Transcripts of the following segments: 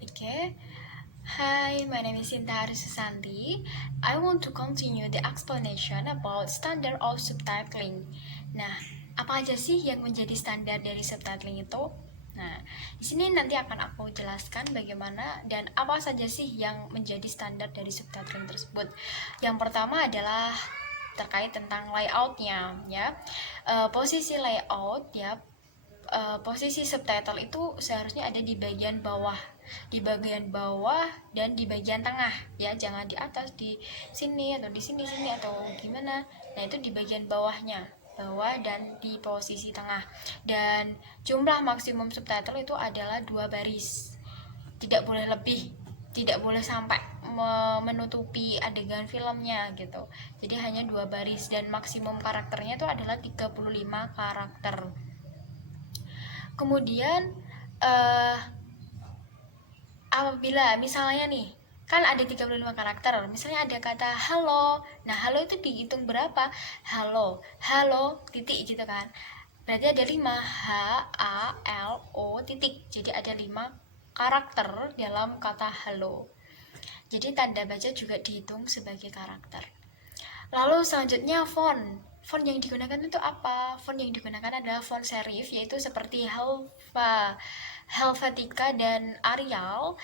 Okay. Hi, my name is Sinta Susanti. I want to continue the explanation about standard of subtitling. Nah, apa aja sih yang menjadi standar dari subtitling itu? Nah, di sini nanti akan aku jelaskan bagaimana dan apa saja sih yang menjadi standar dari subtitling tersebut. Yang pertama adalah terkait tentang layoutnya, ya. Posisi layout, ya. Posisi subtitle itu seharusnya ada di bagian bawah dan di bagian tengah, ya, jangan di atas, di sini atau di sini sini atau gimana. Nah, itu di bagian bawah dan di posisi tengah. Dan jumlah maksimum subtitle itu adalah 2 baris, tidak boleh lebih, tidak boleh sampai menutupi adegan filmnya gitu. Jadi hanya 2 baris dan maksimum karakternya itu adalah 35 karakter. Kemudian uh, apabila misalnya nih, kan ada 35 karakter, misalnya ada kata halo, nah halo itu dihitung berapa? Halo, halo, titik gitu kan. Berarti ada 5, H, A, L, O, titik. Jadi ada 5 karakter dalam kata halo. Jadi tanda baca juga dihitung sebagai karakter. Lalu selanjutnya font. Font yang digunakan itu apa? Font yang digunakan adalah font serif, yaitu seperti Helvetica dan Arial.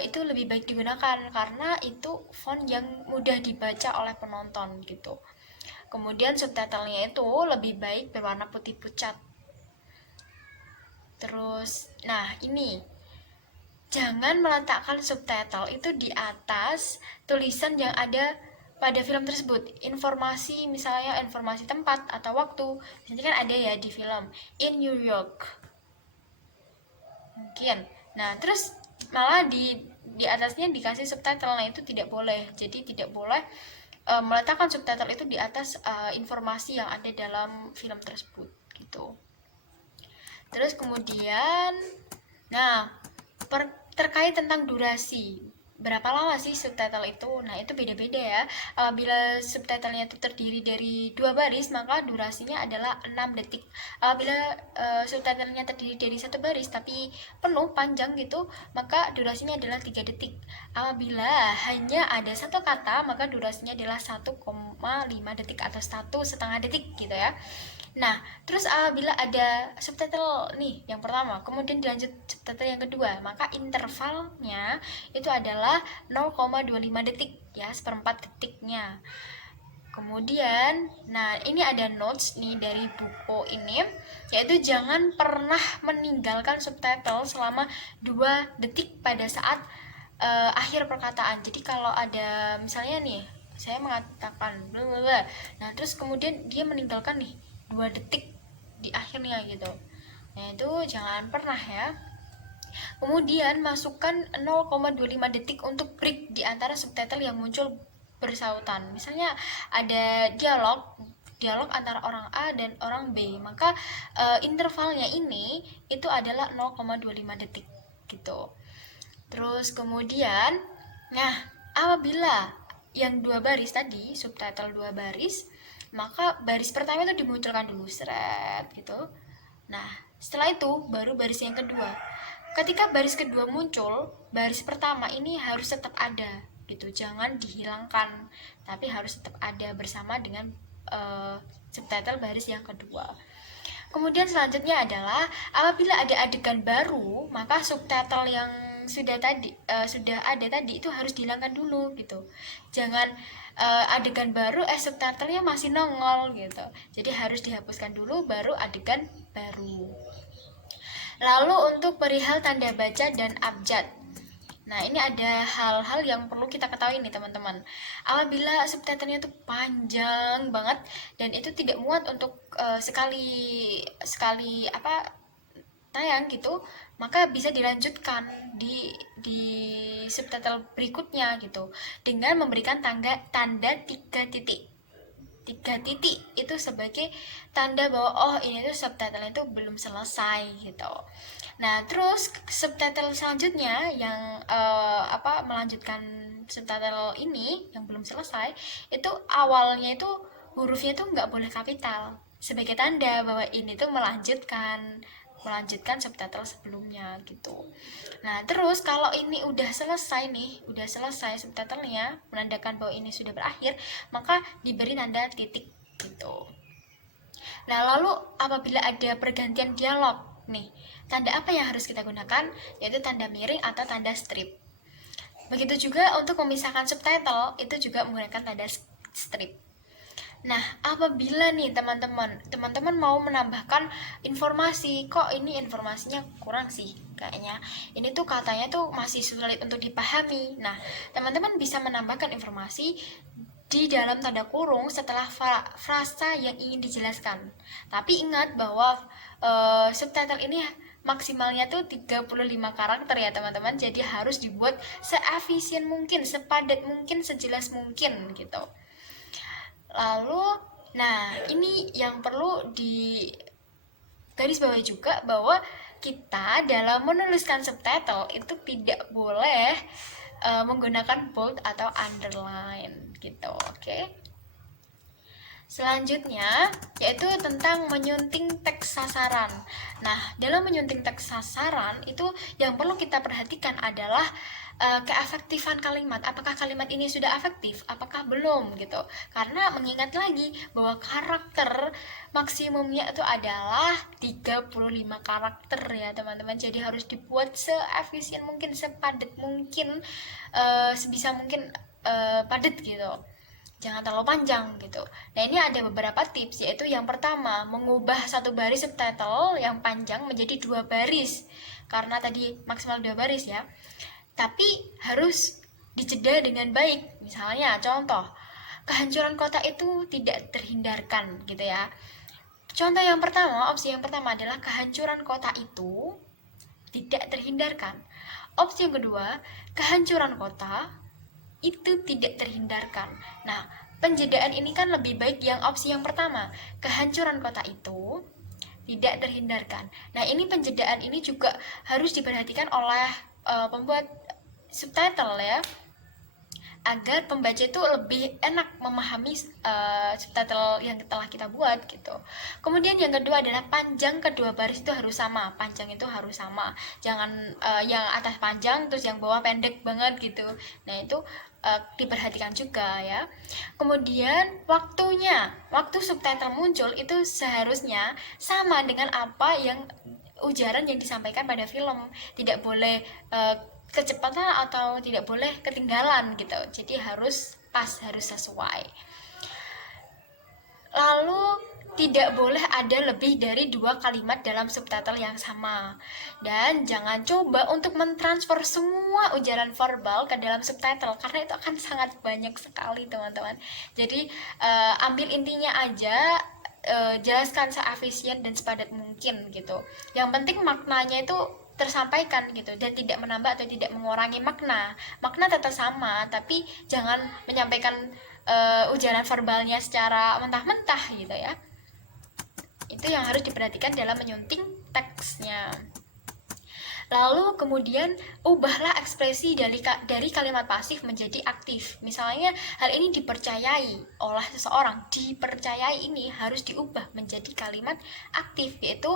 Itu lebih baik digunakan karena itu font yang mudah dibaca oleh penonton gitu. Kemudian subtitlenya itu lebih baik berwarna putih pucat. Terus, nah ini jangan meletakkan subtitle itu di atas tulisan yang ada pada film tersebut. Informasi, misalnya informasi tempat atau waktu. Jadi kan ada ya di film in New York. Mungkin. Nah, terus malah di atasnya dikasih subtitle. Nah, itu tidak boleh. Jadi tidak boleh meletakkan subtitle itu di atas informasi yang ada dalam film tersebut gitu. Terus kemudian, nah, terkait tentang durasi, berapa lama sih subtitle itu? Nah, itu beda-beda ya. Apabila subtitlenya itu terdiri dari 2 baris, maka durasinya adalah 6 detik. Apabila subtitlenya terdiri dari 1 baris tapi penuh panjang gitu, maka durasinya adalah 3 detik. Apabila hanya ada satu kata, maka durasinya adalah 1,5 detik atau 1,5 detik gitu ya. Nah, terus apabila ada subtitle nih yang pertama, kemudian dilanjut subtitle yang kedua, maka intervalnya itu adalah 0,25 detik ya, seperempat detiknya. Kemudian, nah ini ada notes nih dari buku ini, yaitu jangan pernah meninggalkan subtitle selama 2 detik pada saat akhir perkataan. Jadi kalau ada misalnya nih, saya mengatakan bla bla bla. Nah, terus kemudian dia meninggalkan nih 2 detik di akhirnya gitu. Nah, itu jangan pernah ya. Kemudian masukkan 0,25 detik untuk break di antara subtitle yang muncul bersautan. Misalnya ada dialog antara orang A dan orang B, maka intervalnya ini itu adalah 0,25 detik gitu. Terus kemudian, nah apabila yang 2 baris tadi, subtitle 2 baris, maka baris pertama itu dimunculkan dulu seret gitu. Nah, setelah itu baru baris yang kedua. Ketika baris kedua muncul, baris pertama ini harus tetap ada gitu. Jangan dihilangkan, tapi harus tetap ada bersama dengan subtitle baris yang kedua. Kemudian selanjutnya adalah apabila ada adegan baru, maka subtitle yang sudah ada tadi itu harus dihilangkan dulu gitu. Jangan adegan baru subtitlenya masih nongol gitu. Jadi harus dihapuskan dulu baru adegan baru. Lalu untuk perihal tanda baca dan abjad. Nah, ini ada hal-hal yang perlu kita ketahui nih teman-teman. Apabila subtitlenya itu panjang banget dan itu tidak muat untuk sekali apa tayang gitu, maka bisa dilanjutkan di subtitle berikutnya gitu dengan memberikan tanda 3 titik. 3 titik itu sebagai tanda bahwa oh ini tuh subtitle itu belum selesai gitu. Nah, terus subtitle selanjutnya yang melanjutkan subtitle ini yang belum selesai, itu awalnya itu hurufnya tuh nggak boleh kapital sebagai tanda bahwa ini tuh melanjutkan melanjutkan subtitle sebelumnya gitu. Nah, terus kalau ini udah selesai subtitlenya, menandakan bahwa ini sudah berakhir, maka diberi tanda titik gitu. Nah, lalu apabila ada pergantian dialog nih, tanda apa yang harus kita gunakan? Yaitu tanda miring atau tanda strip. Begitu juga untuk memisahkan subtitle, itu juga menggunakan tanda strip. Nah, apabila nih teman-teman mau menambahkan informasi, kok ini informasinya kurang sih kayaknya, ini tuh katanya tuh masih sulit untuk dipahami. Nah, teman-teman bisa menambahkan informasi di dalam tanda kurung setelah frasa yang ingin dijelaskan. Tapi ingat bahwa subtitle ini maksimalnya tuh 35 karakter ya teman-teman, jadi harus dibuat seefisien mungkin, sepadat mungkin, sejelas mungkin gitu. Lalu, nah ini yang perlu di garis bawah juga, bahwa kita dalam menuliskan subtitle itu tidak boleh menggunakan bold atau underline gitu, oke? Selanjutnya yaitu tentang menyunting teks sasaran. Nah, dalam menyunting teks sasaran itu yang perlu kita perhatikan adalah keefektifan kalimat. Apakah kalimat ini sudah efektif? Apakah belum gitu? Karena mengingat lagi bahwa karakter maksimumnya itu adalah 35 karakter ya teman-teman. Jadi harus dibuat seefisien mungkin, sepadat mungkin, sebisa mungkin padat gitu. Jangan terlalu panjang gitu. Nah, ini ada beberapa tips, yaitu yang pertama, mengubah satu baris subtitle yang panjang menjadi 2 baris. Karena tadi maksimal 2 baris ya. Tapi harus dijeda dengan baik. Misalnya contoh, kehancuran kota itu tidak terhindarkan gitu ya. Contoh yang pertama, opsi yang pertama adalah kehancuran kota itu tidak terhindarkan. Opsi yang kedua, kehancuran kota itu tidak terhindarkan. Nah, penjedaan ini kan lebih baik yang opsi yang pertama, kehancuran kota itu tidak terhindarkan. Nah, ini penjedaan ini juga harus diperhatikan oleh pembuat subtitle ya, agar pembaca itu lebih enak memahami subtitle yang telah kita buat gitu. Kemudian yang kedua adalah panjang kedua baris itu harus sama. Panjang itu harus sama. Jangan yang atas panjang terus yang bawah pendek banget gitu. Nah, itu diperhatikan juga ya. Kemudian waktu subtitle muncul itu seharusnya sama dengan apa yang ujaran yang disampaikan pada film. Tidak boleh kecepatan atau tidak boleh ketinggalan gitu. Jadi harus pas, harus sesuai. Lalu tidak boleh ada lebih dari 2 kalimat dalam subtitle yang sama. Dan jangan coba untuk mentransfer semua ujaran verbal ke dalam subtitle, karena itu akan sangat banyak sekali teman-teman. Jadi ambil intinya aja, jelaskan seefisien dan sepadat mungkin gitu. Yang penting maknanya itu tersampaikan gitu, dan tidak menambah atau tidak mengurangi makna. Makna tetap sama, tapi jangan menyampaikan ujaran verbalnya secara mentah-mentah gitu ya. Itu yang harus diperhatikan dalam menyunting teksnya. Lalu kemudian ubahlah ekspresi dari kalimat pasif menjadi aktif. Misalnya hal ini dipercayai oleh seseorang, dipercayai ini harus diubah menjadi kalimat aktif, yaitu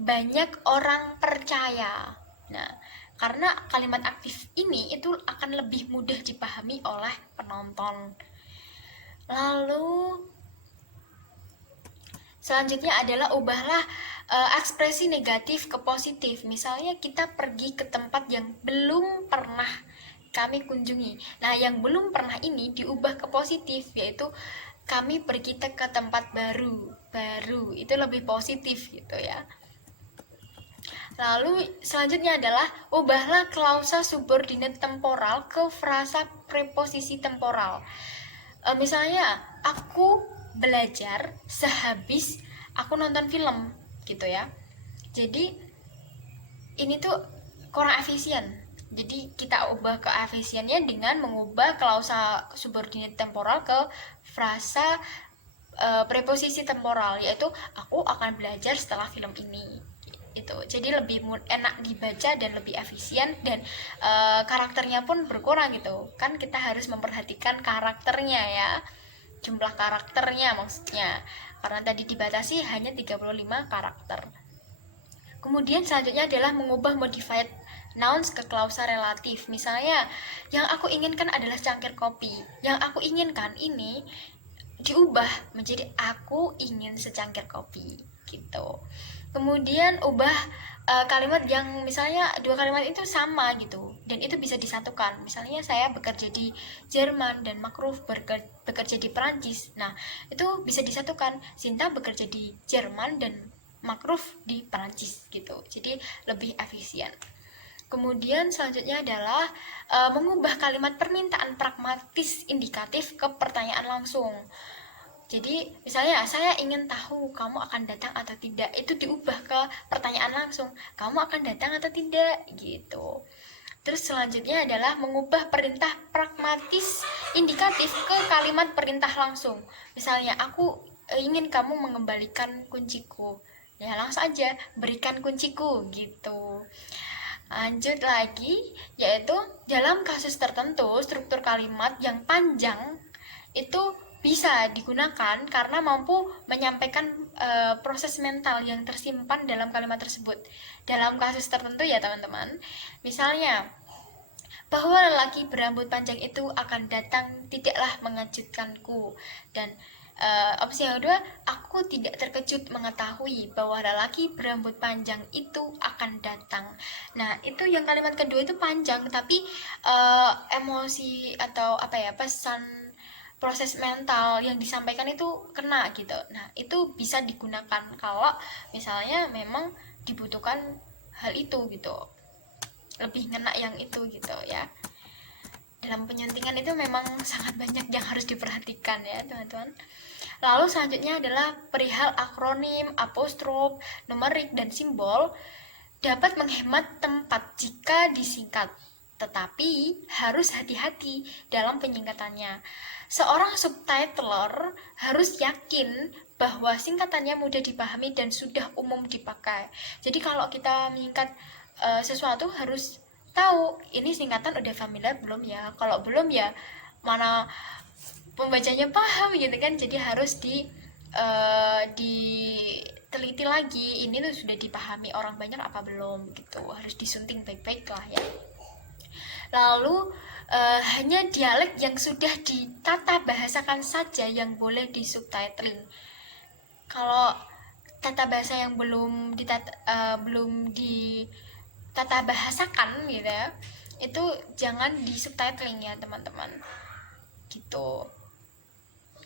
banyak orang percaya. Nah, karena kalimat aktif ini itu akan lebih mudah dipahami oleh penonton. Lalu selanjutnya adalah ubahlah ekspresi negatif ke positif. Misalnya kita pergi ke tempat yang belum pernah kami kunjungi. Nah, yang belum pernah ini diubah ke positif, yaitu kami pergi ke tempat baru. Baru itu lebih positif gitu ya. Lalu selanjutnya adalah ubahlah klausa subordinat temporal ke frasa preposisi temporal. Misalnya aku belajar sehabis aku nonton film gitu ya. Jadi ini tuh kurang efisien. Jadi kita ubah ke efisiennya dengan mengubah klausa subordinat temporal ke frasa preposisi temporal, yaitu aku akan belajar setelah film ini. Itu jadi lebih enak dibaca dan lebih efisien, dan karakternya pun berkurang gitu kan. Kita harus memperhatikan karakternya ya, jumlah karakternya maksudnya, karena tadi dibatasi hanya 35 karakter. Kemudian selanjutnya adalah mengubah modified nouns ke klausa relatif. Misalnya, yang aku inginkan adalah cangkir kopi. Yang aku inginkan ini diubah menjadi aku ingin secangkir kopi gitu. Kemudian ubah kalimat yang misalnya dua kalimat itu sama gitu dan itu bisa disatukan. Misalnya saya bekerja di Jerman dan Makruf bekerja di Perancis. Nah, itu bisa disatukan. Sinta bekerja di Jerman dan Makruf di Perancis gitu. Jadi lebih efisien. Kemudian selanjutnya adalah mengubah kalimat permintaan pragmatis indikatif ke pertanyaan langsung. Jadi misalnya saya ingin tahu kamu akan datang atau tidak, itu diubah ke pertanyaan langsung, kamu akan datang atau tidak gitu. Terus selanjutnya adalah mengubah perintah pragmatis indikatif ke kalimat perintah langsung. Misalnya aku ingin kamu mengembalikan kunciku, ya langsung aja berikan kunciku gitu. Lanjut lagi, yaitu dalam kasus tertentu struktur kalimat yang panjang itu bisa digunakan karena mampu menyampaikan proses mental yang tersimpan dalam kalimat tersebut. Dalam kasus tertentu ya teman-teman, misalnya bahwa lelaki berambut panjang itu akan datang tidaklah mengejutkanku, dan opsi yang kedua, aku tidak terkejut mengetahui bahwa lelaki berambut panjang itu akan datang. Nah, itu yang kalimat kedua itu panjang, tapi emosi atau apa ya, pesan proses mental yang disampaikan itu kena gitu. Nah, itu bisa digunakan kalau misalnya memang dibutuhkan hal itu gitu. Lebih ngena yang itu gitu ya. Dalam penyuntingan itu memang sangat banyak yang harus diperhatikan ya, teman-teman. Lalu selanjutnya adalah perihal akronim, apostrof, numerik, dan simbol dapat menghemat tempat jika disingkat, tetapi harus hati-hati dalam penyingkatannya. Seorang subtitler harus yakin bahwa singkatannya mudah dipahami dan sudah umum dipakai. Jadi kalau kita menyingkat sesuatu harus tahu ini singkatan udah familiar belum ya. Kalau belum ya mana pembacanya paham gitu kan. Jadi harus diteliti lagi ini tuh sudah dipahami orang banyak apa belum gitu. Harus disunting baik-baik lah ya. Lalu hanya dialek yang sudah ditata bahasakan saja yang boleh disubtitling. Kalau tata bahasa yang belum ditata bahasakan gitu ya, itu jangan disubtitling ya teman-teman. Gitu.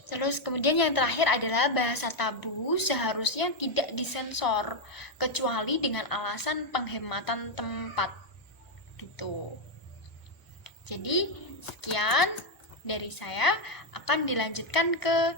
Terus kemudian yang terakhir adalah bahasa tabu seharusnya tidak disensor kecuali dengan alasan penghematan tempat. Gitu. Jadi sekian dari saya, akan dilanjutkan ke